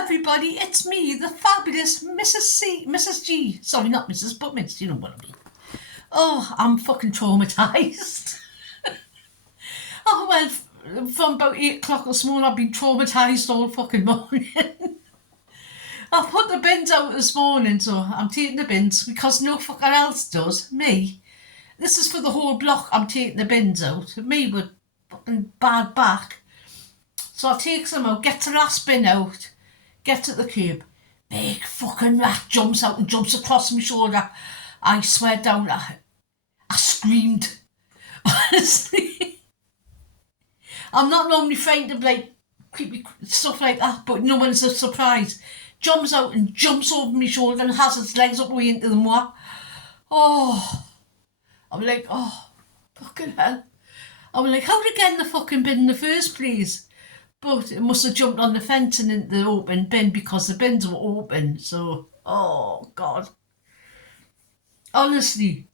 everybody, it's me, the fabulous Mrs. G. Sorry, not Mrs. but Miss, you know what I mean. Oh, I'm fucking traumatised. Oh, well, from about 8 o'clock this morning, I've been traumatised all fucking morning. I put the bins out this morning, so I'm taking the bins because no fucker else does. Me. This is for the whole block, I'm taking the bins out. Me with fucking bad back. So I take them out, get the last bin out, get to the curb. Big fucking rat jumps out and jumps across my shoulder. I swear down, I screamed. Honestly. I'm not normally frightened of like creepy stuff like that, but no one's a surprise. Jumps out and jumps over my shoulder and has its legs up way into the moor. Oh, I'm like, oh, fucking hell. I'm like, how did it get in the fucking bin in the first place? But it must have jumped on the fence and into the open bin because the bins were open. So, oh, God. Honestly.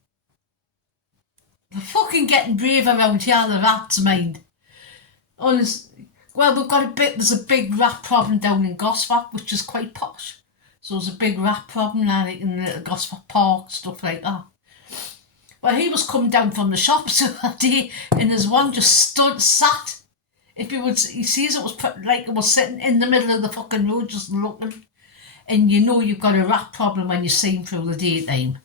They're fucking getting brave around here, the rats, mind. Honestly. Well, there's a big rat problem down in Gosford, which is quite posh. So there's a big rat problem like in the Gosford Park, stuff like that. Well, he was coming down from the shops that day, and there's one just sat. If he sees it was like it was sitting in the middle of the fucking road just looking. And you know you've got a rat problem when you see him through the daytime.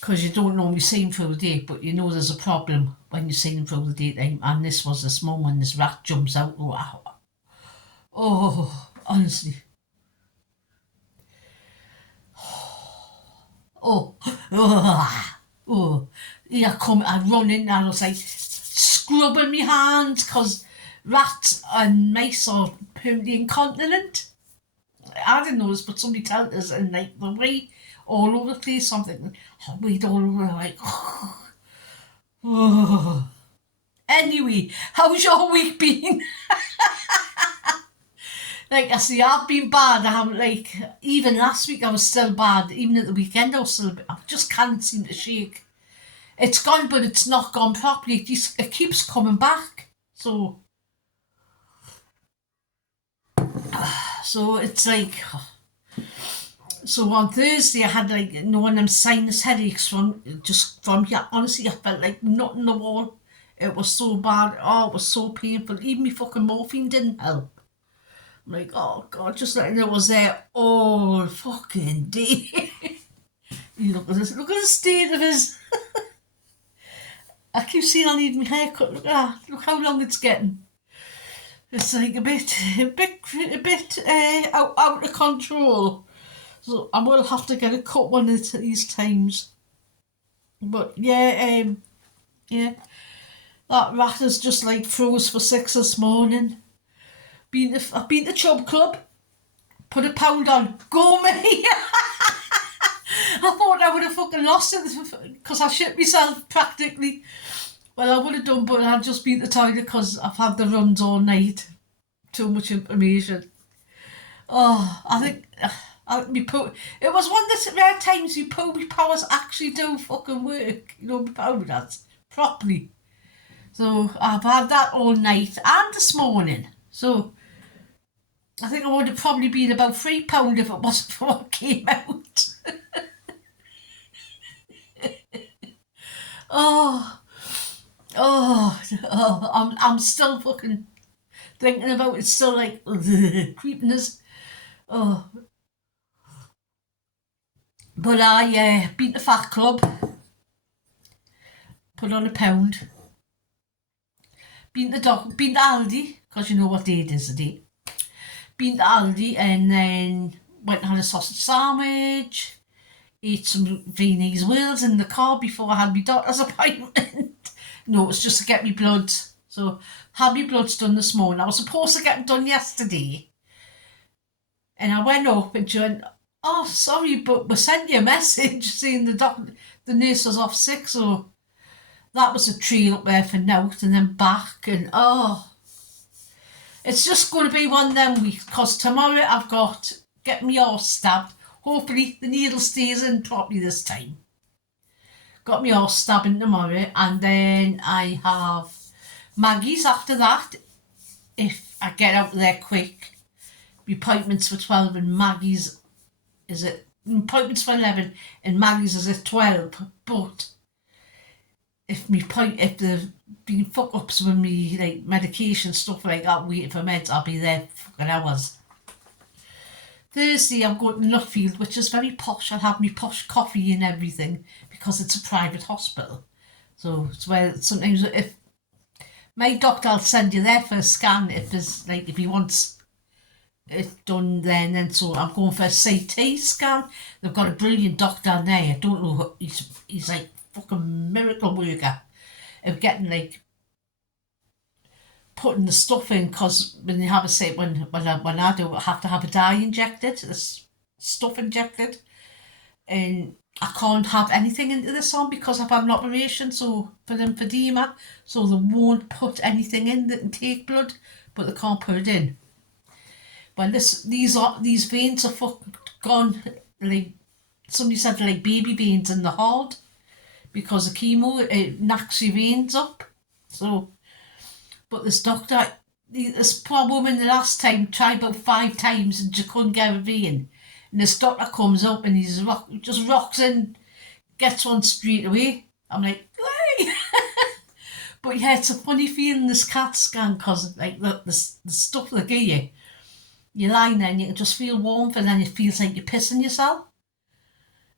Because you don't normally see him through the day, but you know there's a problem when you see him through the daytime. And this was this moment, this rat jumps out. Oh, honestly. Here come, I run in and I was like scrubbing my hands because rats and mice are permanently incontinent. I didn't know this, but somebody told us, and like the way all over the place, something we'd all over like. Oh. Anyway, how's your week been? Like I say, I've been bad. I'm like, even last week I was still bad. Even at the weekend I was still. I just can't seem to shake. It's gone, but it's not gone properly. It keeps coming back. So it's like. So on Thursday I had like one of them sinus headaches from here. Honestly, I felt like nothing in the wall. It was so bad. Oh, it was so painful. Even my fucking morphine didn't help. I'm like, oh God, just like it was there all fucking day. Look at this. Look at the state of his. I keep saying I need my haircut. Look at that. Look how long it's getting. It's like a bit out of control. So I will have to get a cut one of these times. But yeah, that rat is just like froze for 6 this morning. I've been to Chub Club, put £1 on, go me! I thought I would have fucking lost it because I shit myself practically. Well, I would have done, but I've just been to the toilet because I've had the runs all night. Too much information. Oh, I think it was one of the rare times you my powers actually do fucking work. You know, my power does properly. So I've had that all night and this morning. So I think I would have probably been about £3 if it wasn't for what came out. I'm still fucking thinking about it. Still like creepiness. Oh, but I beat the Fat Club, put on £1. Beat the Aldi, because you know what day it is today. Beat the Aldi and then went and had a sausage sandwich, ate some Viennese wheels in the car before I had my doctor's appointment. No, it was just to get me bloods. So had my bloods done this morning. I was supposed to get them done yesterday. And I went up and she went, oh, sorry, but we sent you a message saying the nurse was off sick, so that was a trail up there for now and then back, and it's just going to be one of them weeks because tomorrow I've got get me arse stabbed. Hopefully the needle stays in properly this time. Got me arse stabbing tomorrow, and then I have Maggie's after that if I get out there quick. my appointments for 12 and Maggie's, is it, appointments for 11 and Maggie's is at 12. But if there's been fuck-ups with me, like medication, stuff like that, waiting for meds, I'll be there for fucking hours. Thursday, I'm going to Nutfield, which is very posh. I'll have me posh coffee and everything because it's a private hospital. So it's where sometimes if my doctor will send you there for a scan if he wants it done then. So I'm going for a CT scan. They've got a brilliant doctor down there. I don't know, he's like fucking miracle worker of getting like putting the stuff in, because when you have when I do, I have to have a dye injected, this stuff injected, and I can't have anything into this on because I've had an operation, so for lymphedema, so they won't put anything in that can take blood, but they can't put it in. Well, these veins are fucking gone, like somebody said, like baby veins in the heart, because of chemo, it knocks your veins up. So, but this doctor, this poor woman the last time tried about 5 times and she couldn't get a vein. And this doctor comes up and he's just rocks in, gets one straight away. I'm like, hey! But yeah, it's a funny feeling, this CAT scan, because like the stuff they give you lie there and you can just feel warmth, and then it feels like you're pissing yourself.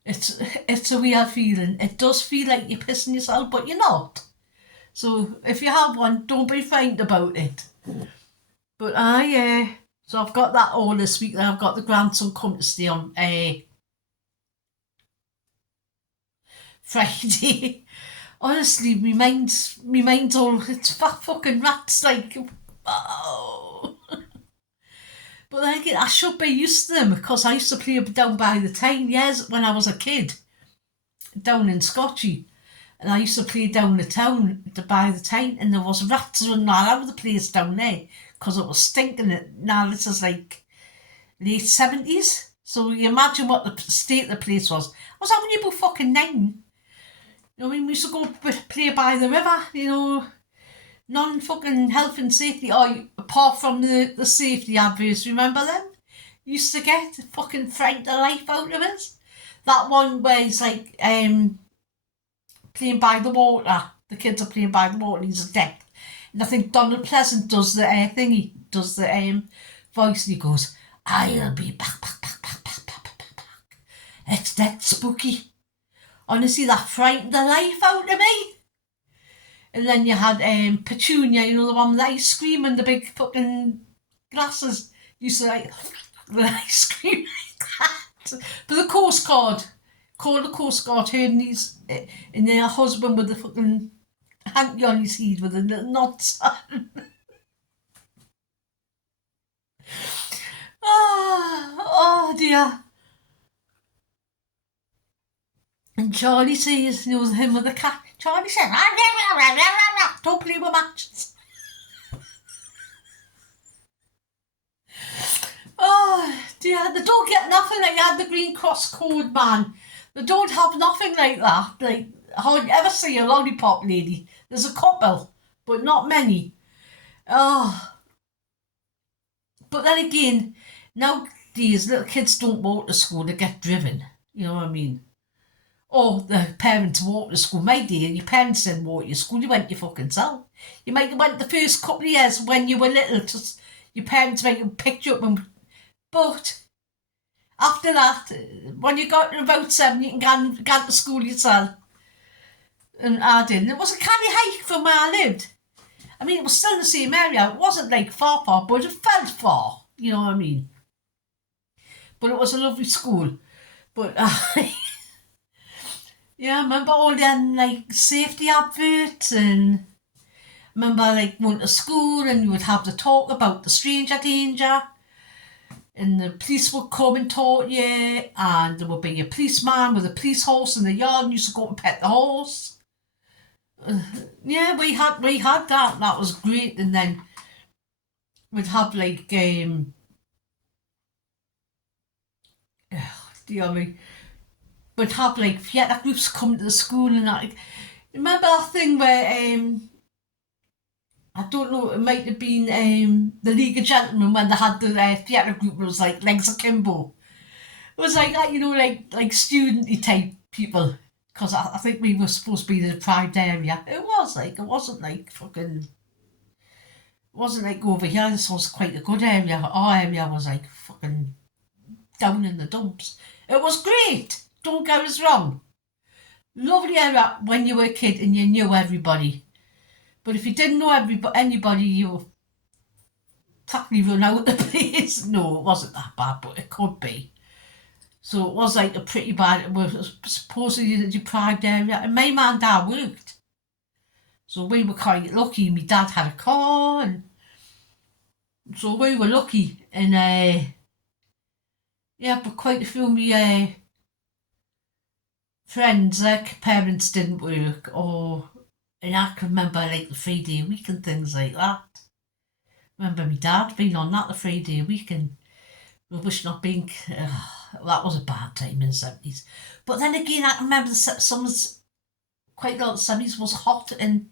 It's a weird feeling. It does feel like you're pissing yourself, but you're not. So if you have one, don't be frightened about it. But so I've got that all this week. I've got the grandson come to stay on Friday. Honestly, my mind's all, it's fucking rats, like, oh. But then again, I should be used to them, because I used to play down by the Tyne years when I was a kid, down in Scotchy. And I used to play down the town by the Tyne, and there was rats running all over the place down there because it was stinking. Now this is like late 70s. So you imagine what the state of the place was. I was only about fucking 9. You know, I mean, we used to go play by the river, you know, non-fucking health and safety, apart from the safety adverts, remember them? Used to get fucking frightened the life out of us. That one where it's like, playing by the water. The kids are playing by the water and he's a deck. And I think Donald Pleasant does the thingy, does the voice, and he goes, I'll be back. It's that spooky. Honestly, that frightened the life out of me. And then you had Petunia, you know, the one with the ice cream and the big fucking glasses. Used to like the ice cream like that. But the Coast Guard. Called the Coast Guard, heard and their husband with the fucking hanky on his head with the little knots on. Oh dear. And Charlie says, you know, him with the cat. Charlie said, don't play with matches. Oh dear, they don't get nothing like you had the Green Cross code, man. They don't have nothing like that. Like, how you ever see a lollipop lady? There's a couple, but not many. Oh. But then again, nowadays little kids don't walk to school, they get driven. You know what I mean? Or the parents walk to school. My day, your parents didn't walk you to school, you went your fucking self. You might have went the first couple of years when you were little, just your parents might have picked you up, but after that, when you got about 7, you can go to school yourself. And I didn't. It was a canny hike from where I lived. I mean, it was still in the same area. It wasn't like far, but it felt far. You know what I mean? But it was a lovely school. But yeah, I remember all them like safety adverts, and I remember like going to school and you would have to talk about the stranger danger. And the police would come and talk to you, and there would be a policeman with a police horse in the yard, and you used to go and pet the horse. Yeah, we had that. That was great. And then we'd have like dear me, we'd have like theatre groups come to the school and that. Remember that thing where I don't know, it might have been the League of Gentlemen when they had the theatre group. It was like Legs Akimbo. It was like that, like student-y type people. Because I think we were supposed to be the deprived area. It was like, it wasn't like fucking, it wasn't like over here. This was quite a good area. Our area was like fucking down in the dumps. It was great. Don't get us wrong. Lovely area when you were a kid and you knew everybody. But if you didn't know anybody, you were practically run out of the place. No, it wasn't that bad, but it could be. So it was like a pretty bad, it was supposedly the deprived area. And my mum and dad worked. So we were quite lucky. My dad had a car, and so we were lucky. And yeah, but quite a few of my friends, their parents didn't work, and I can remember like the 3-day week and things like that. Remember my dad being on that the 3-day week, and we wish not being. That was a bad time in the 70s. But then again, I remember summer's, quite a lot of 70s was hot and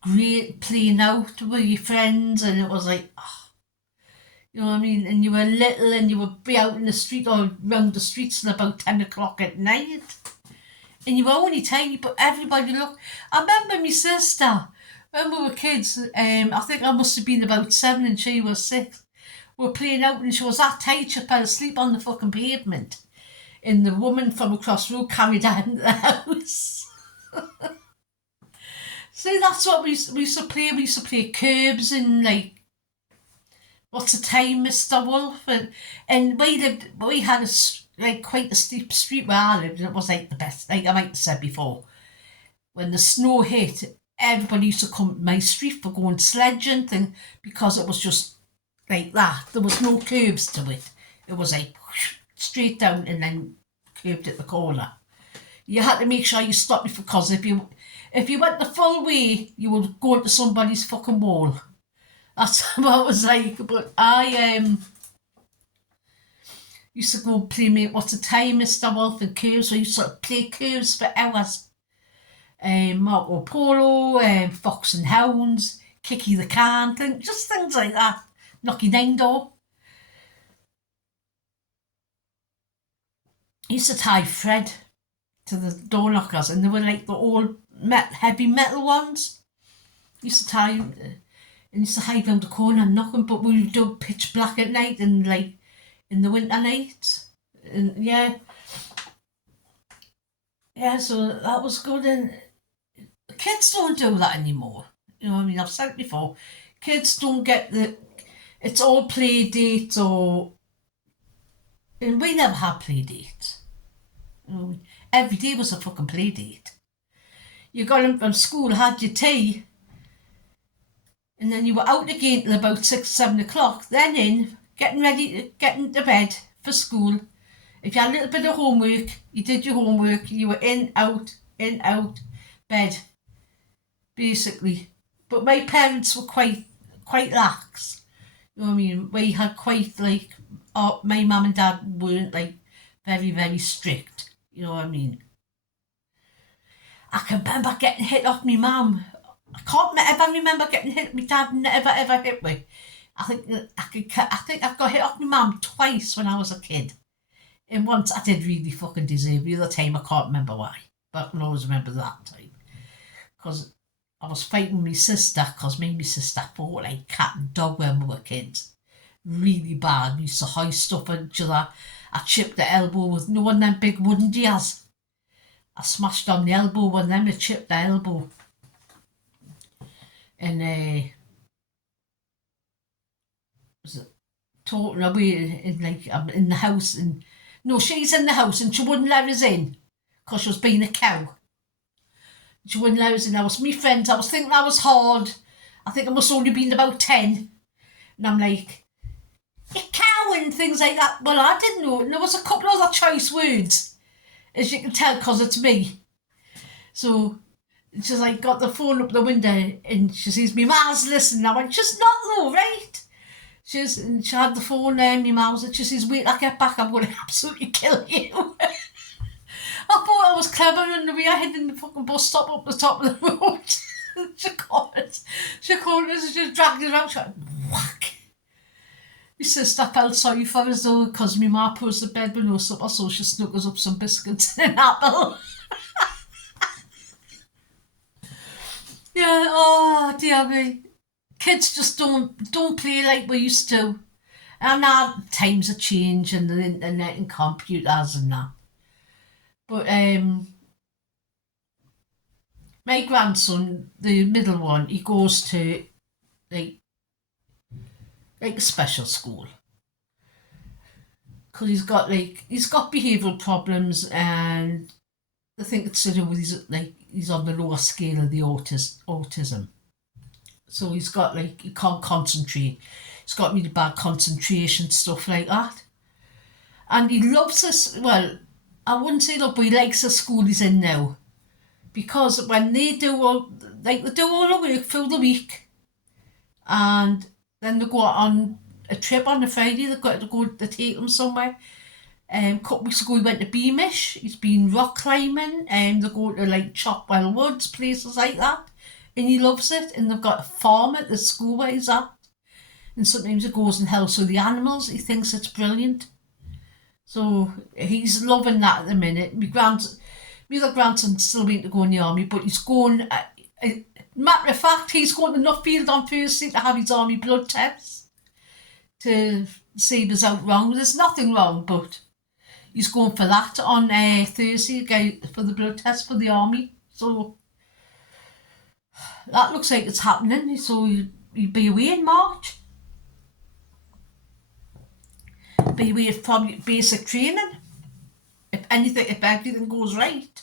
great, playing out with your friends, and it was like, you know what I mean? And you were little and you would be out in the street or round the streets at about 10 o'clock at night. And you were only tiny, but everybody looked. I remember my sister, when we were kids, I think I must have been about 7 and she was 6. We were playing out and she was that tight she fell asleep on the fucking pavement. And the woman from across the road carried her into the house. See, that's what we used to play. We used to play curbs and like, what's the time, Mr. Wolf? And we had like quite a steep street where I lived, and it was like the best, like I might have said before. When the snow hit, everybody used to come to my street for going sledging thing, because it was just like that. There was no curbs to it. It was like straight down and then curved at the corner. You had to make sure you stopped it, because if you went the full way, you would go into somebody's fucking wall. That's what it was like. But I used to go and play what's the time, Mr. Wolf, and curves. So I used to play curves for hours. Marco Polo, Fox and Hounds, Kicky the Can, just things like that. Knocky Nine Door. I used to tie thread to the door knockers, and they were like the old heavy metal ones. I used to tie and used to hide round the corner and knock them, but we would do pitch black at night and like in the winter night. And yeah, so that was good. And kids don't do that anymore. You know what I mean? I've said it before. Kids don't get it's all play dates and we never had play dates. You know, every day was a fucking play date. You got in from school, had your tea, and then you were out again till about 6-7 o'clock, then getting to bed for school. If you had a little bit of homework, you did your homework, you were in, out, bed, basically. But my parents were quite lax. You know what I mean? We had quite like, my mum and dad weren't like very, very strict. You know what I mean? I can remember getting hit off my mum. I can't ever remember getting hit. My dad never ever hit me. I think I got hit off my mum twice when I was a kid. And once I did really fucking deserve. The other time I can't remember why. But I can always remember that time. Because I was fighting with my sister, because me and my sister fought like cat and dog when we were kids. Really bad. We used to hoist stuff at each other. I chipped the elbow with one of them big wooden gears. I smashed on the elbow one of them to chip the elbow. And was it talking away in like I'm in the house, and no, she's in the house and she wouldn't let us in because she was being a cow. She wouldn't let us in the house. Me friends, I was thinking that was hard. I think I must only been about 10. And I'm like, you cow and things like that. Well, I didn't know. And there was a couple of other choice words, as you can tell, because it's me. So she's like, got the phone up the window and she says, me ma's listening. I went, she's not though, right? She had the phone there, my mum, and she says, wait till I get back, I'm going to absolutely kill you. I thought I was clever, and we are heading the fucking bus stop up the top of the road. she caught it. She just dragged it around. She went, whack. My sister felt sorry for us though, because my ma put us to bed with no supper, so she snuck us up some biscuits and an apple. Yeah, oh dear me. Kids just don't play like we used to. And now times are changing, the internet and computers and that. But my grandson, the middle one, he goes to like a special school. Because he's got behavioural problems, and I think it's to do with he's on the lower scale of the autism. So he's got he can't concentrate. He's got really bad concentration, stuff like that. And he loves this. Well, I wouldn't say that, but he likes the school he's in now, because when they do all the work through the week, and then they go on a trip on a Friday. They've got to go to take them somewhere. A couple weeks ago, he went to Beamish. He's been rock climbing, and they go to Chopwell Woods, places like that, and he loves it. And they've got a farm at the school where he's at, and sometimes he goes and helps with the animals. He thinks it's brilliant. So he's loving that at the minute. My other grandson's still waiting to go in the army, but he's going. Matter of fact, he's going to Nuffield on Thursday to have his army blood tests to see if there's out wrong. There's nothing wrong, but he's going for that on Thursday for the blood test for the army. So that looks like it's happening. So he'll be away in March. Be away from basic training. If everything goes right.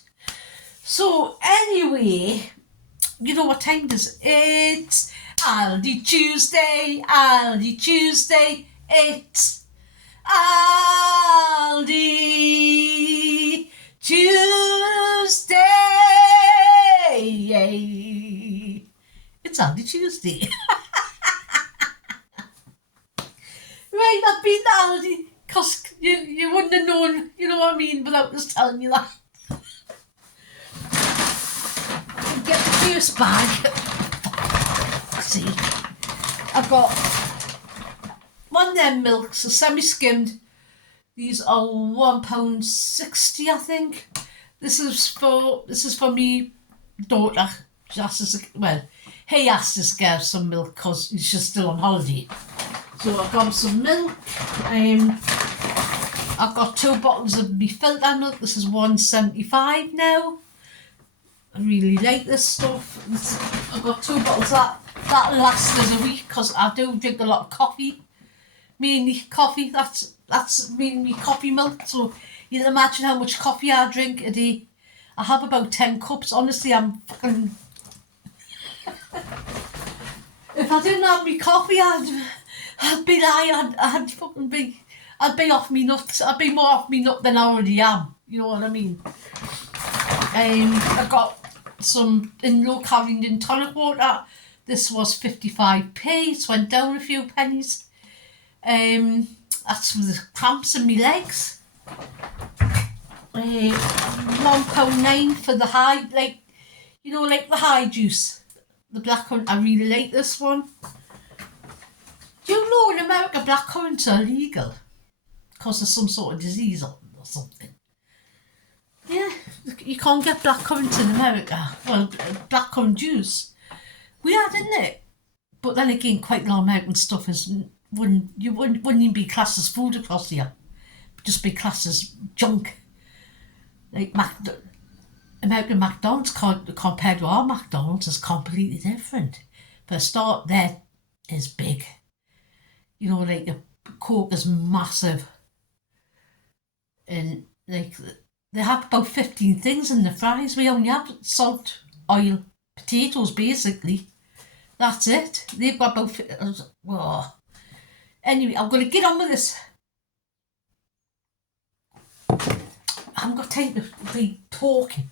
So anyway, you know what time it is? It's Aldi Tuesday, Aldi Tuesday. It's Aldi Tuesday. It's Aldi Tuesday. Right, I've been to Aldi, because you wouldn't have known, you know what I mean, without just telling you that. Get the first bag. See, I've got one of them milks, a semi-skimmed. These are £1.60, I think. This is for me daughter. He asked us to get some milk because she's still on holiday. So I've got some milk. I've got 2 bottles of me filter milk. This is £1.75 now. I really like this stuff. I've got 2 bottles that'll last us a week, because I do drink a lot of coffee. Mainly coffee. That's mainly coffee milk. So you can imagine how much coffee I drink a day. I have about 10 cups. Honestly, I'm fucking. If I didn't have my coffee, I'd be lying. I'd be off me nuts. I'd be more off me nut than I already am. You know what I mean? I got some in low calorie in tonic water. This was 55p. It's went down a few pennies. That's for the cramps in my legs. £1.9 for the high, the high juice. The blackcurrant, I really like this one. Do you know in America blackcurrants are illegal? Because of some sort of disease or something. Yeah, you can't get blackcurrant in America. Well, blackcurrant juice. Weird, isn't it? But then again, quite a lot of American stuff wouldn't even be classed as food across here. Just be classed as junk. Like American McDonald's compared to our McDonald's is completely different. For a start, there is big. You know, the Coke is massive. And they have about 15 things in the fries. We only have salt, oil, potatoes, basically. That's it. They've got about... Anyway, I'm going to get on with this. I haven't got time to be talking.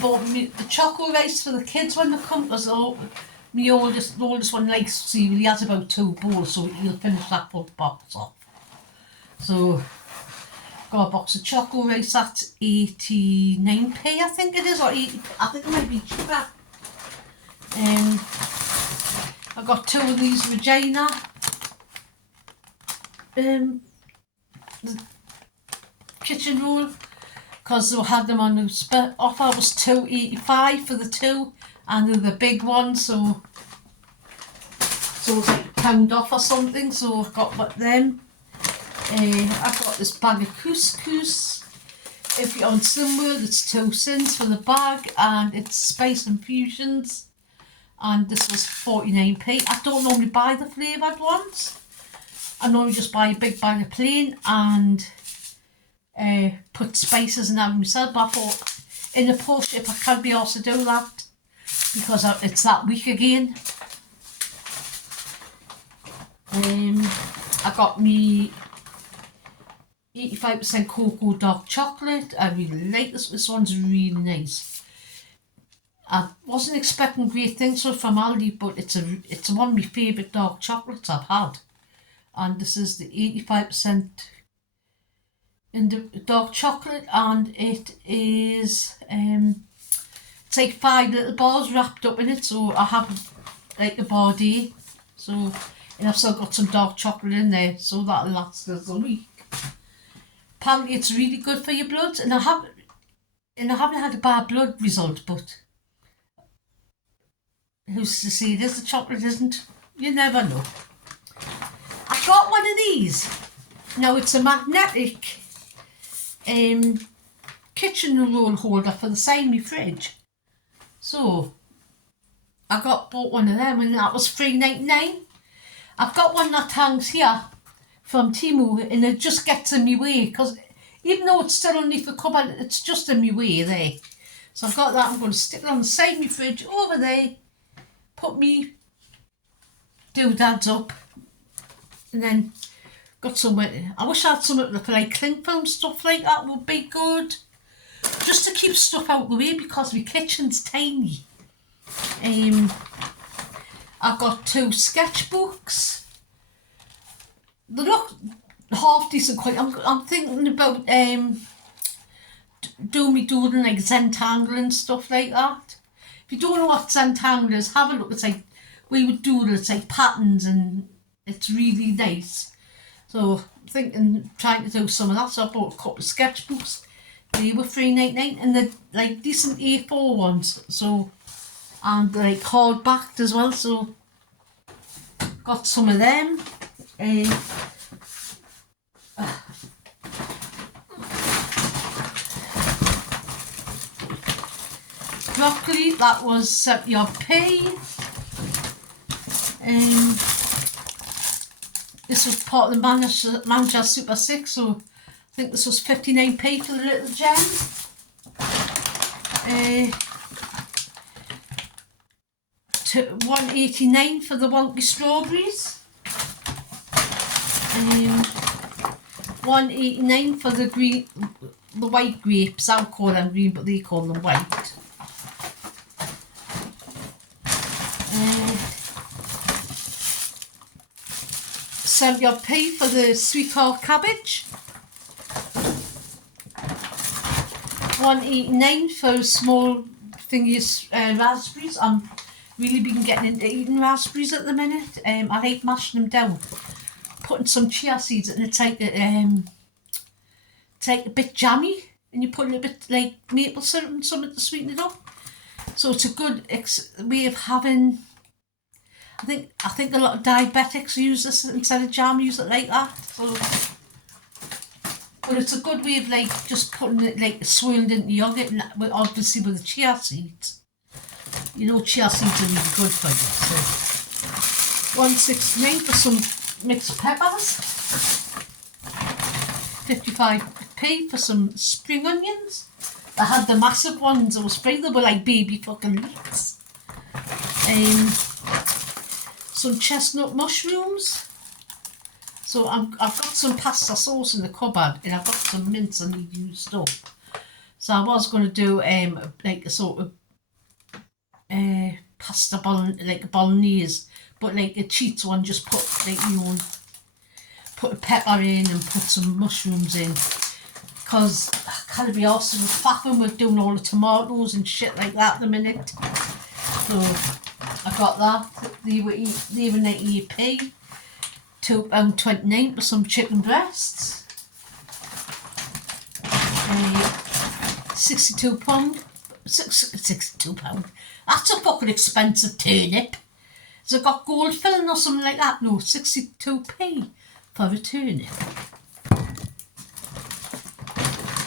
Bought me the chocolate rice for the kids when they come, because the oldest one likes cereal. He has about 2 bowls, so he'll finish that full box off. So got a box of chocolate rice at 89p, I think it is, or 80, I think it might be cheaper. I got 2 of these Regina the kitchen roll, because they had them on the offer. It was £2.85 for the 2, and they're the big ones, so it was like £1 off or something, so I got them. I got this bag of couscous. If you're on Simworld, it's 2 cents for the bag, and it's spice infusions, and this was 49p. I don't normally buy the flavoured ones. I normally just buy a big bag of plain and put spices and that myself, but I thought in the post, if I can't be asked to do that, because it's that week again. I got me 85% cocoa dark chocolate. I really like this. This one's really nice. I wasn't expecting great things from Aldi, but it's one of my favourite dark chocolates I've had. And this is the 85% in the dark chocolate, and it is it's like 5 little bars wrapped up in it, so I have like a bar day. So, and I've still got some dark chocolate in there, so that'll last us a week. Apparently it's really good for your blood, and I haven't had a bad blood result, but who's to say it is, the chocolate isn't? You never know. I got one of these. Now it's a magnetic kitchen roll holder for the side of my fridge. So I bought one of them, and that was $3.99. I've got one that hangs here from Temu, and it just gets in my way, because even though it's still underneath the cupboard, it's just in my way there. So I've got that. I'm going to stick it on the side of my fridge over there, put me doodads up, and then got somewhere. I wish I had something for like cling film, stuff like that would be good, just to keep stuff out of the way, because my kitchen's tiny. I've got 2 sketchbooks. They look half decent. Quite. I'm thinking about doing like Zentangle and stuff like that. If you don't know what Zentangle is, have a look. It's like we would doodle. It's like patterns, and it's really nice. So I'm thinking, trying to do some of that. So I bought a couple of sketchbooks. They were $3.99, and they're like decent A4 ones. So, and like hard backed as well. So got some of them. Broccoli, that was 70p. This was part of the Manager Super 6, so I think this was 59p for the little gem. $1.89 for the wonky strawberries. $1.89 for the white grapes. I would call them green, but they call them white. £70p for the sweetheart cabbage. $1.89 for small thingies raspberries. I'm really been getting into eating raspberries at the minute. I like mashing them down, putting some chia seeds, and it's like a bit jammy, and you put a little bit like maple syrup and something to sweeten it up. So it's a good way of having. I think a lot of diabetics use this instead of jam, use it like that. So, but it's a good way of like just putting it like swirled into yogurt, and obviously with the chia seeds. You know, chia seeds are really good for you. So $1.69 for some mixed peppers. 55p for some spring onions. I had the massive ones. They were spring. They were like baby fucking leeks. Some chestnut mushrooms. So I've got some pasta sauce in the cupboard, and I've got some mince I need used up. So I was going to do like a sort of pasta like a bolognese, but like a cheats one. Just put like put a pepper in and put some mushrooms in. because I can't be arsed with faffing with doing all the tomatoes and shit like that at the minute. So I got that. They were 98p, £2.29 for some chicken breasts. £62. £62. That's a fucking expensive turnip. Has it got gold filling or something like that? No, 62p for a turnip.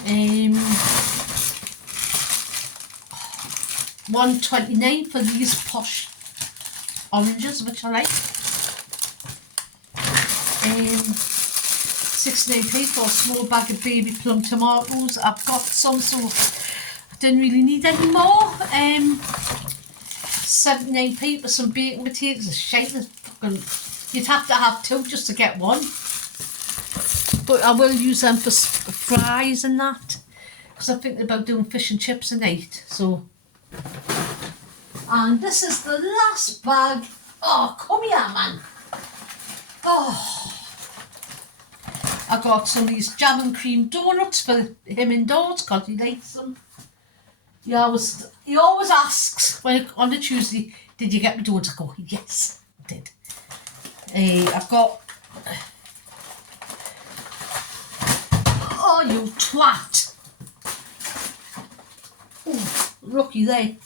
£1.29 for these posh oranges, which I like. 69p for a small bag of baby plum tomatoes. I've got some, so I didn't really need any more. 79p for some baking potatoes. It's shite. You'd have to have two just to get one. But I will use them for fries and that, because I'm thinking about doing fish and chips tonight. So, and this is the last bag. Oh, come here, man. Oh, I got some of these jam and cream donuts for him indoors because he likes them. He always asks when on a Tuesday, did you get me donuts? I go, yes, I did. I've got. Oh, you twat! Oh, lucky there.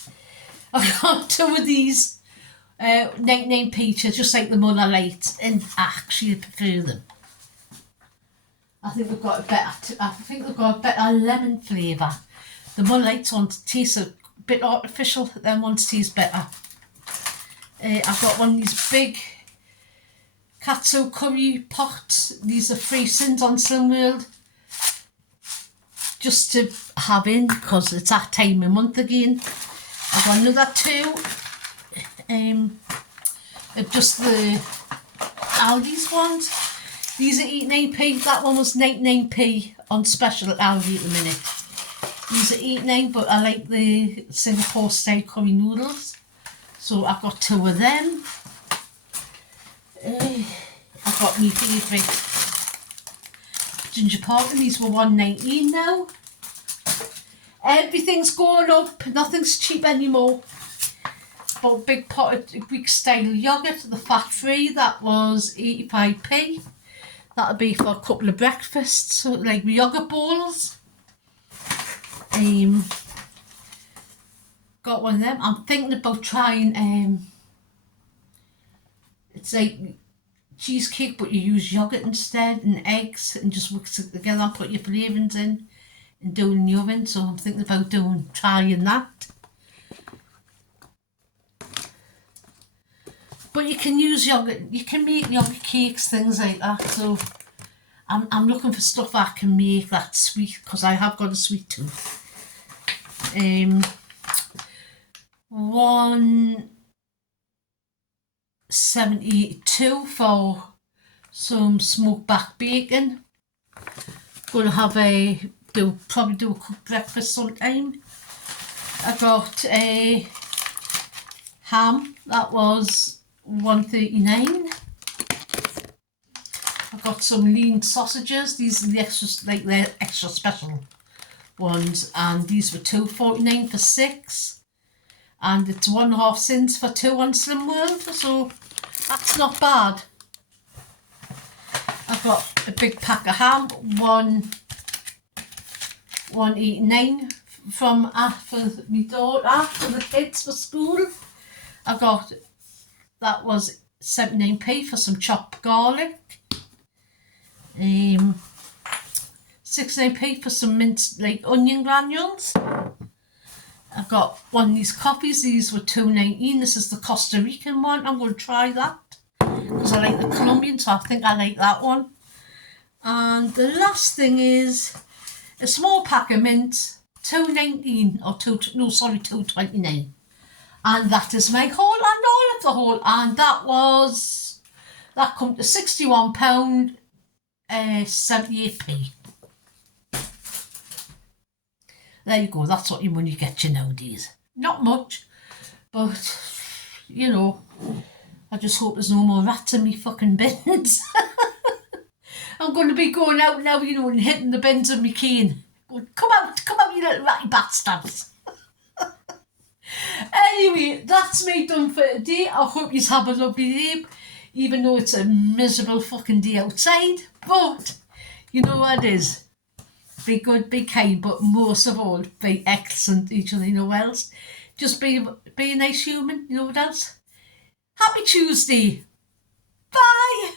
I've got two of these 99p, just like the Muller Light, and I actually prefer them. I think they've got a better lemon flavour. The Muller Lights ones taste a bit artificial, them ones taste better. I've got one of these big katsu curry pots. These are free sins on Slim World. Just to have in, because it's that time of month again. I've got another two. Just the Aldi's ones. These are 89p. That one was 99p on special at Aldi at the minute. These are 89, but I like the Singapore style curry noodles. So I've got two of them. I've got my favourite ginger pork, and these were $1.19 now. Everything's going up, nothing's cheap anymore. Bought a big pot of Greek style yoghurt, the fat free, that was 85p. That'll be for a couple of breakfasts, so like yoghurt bowls. Got one of them. I'm thinking about trying it's like cheesecake, but you use yoghurt instead and eggs and just mix it together and put your flavourings in and do it in the oven. So I'm thinking about trying that. But you can use yogurt, you can make yogurt cakes, things like that. So I'm looking for stuff I can make that's sweet, because I have got a sweet tooth. $1.72 for some smoked back bacon. Gonna have probably do a cooked breakfast sometime. I got a ham, that was $1.39. I got some lean sausages. These are the extra special ones, and these were $2.49 for 6. And it's 1.5 cents for 2 on Slim World, so that's not bad. I've got a big pack of ham, $1.89 for my daughter, for the kids for school. That was 79p for some chopped garlic. 69p for some minced like onion granules. I've got one of these coffees. These were $2.19. This is the Costa Rican one. I'm going to try that because I like the Colombian, so I think I like that one. And the last thing is a small pack of mint, $2.19 or $2.29. And that is my haul and all of the haul. And that come to £61, 78p. There you go, that's what your money gets you nowadays. Not much, but, you know, I just hope there's no more rats in me fucking bins. I'm going to be going out now, you know, and hitting the bins with my cane. Good. Come out, you little ratty bastards. Anyway, that's me done for today. I hope you have a lovely day, even though it's a miserable fucking day outside. But you know what it is. Be good, be kind, but most of all, be excellent to each other. You know what else? Just be a nice human. You know what else? Happy Tuesday. Bye.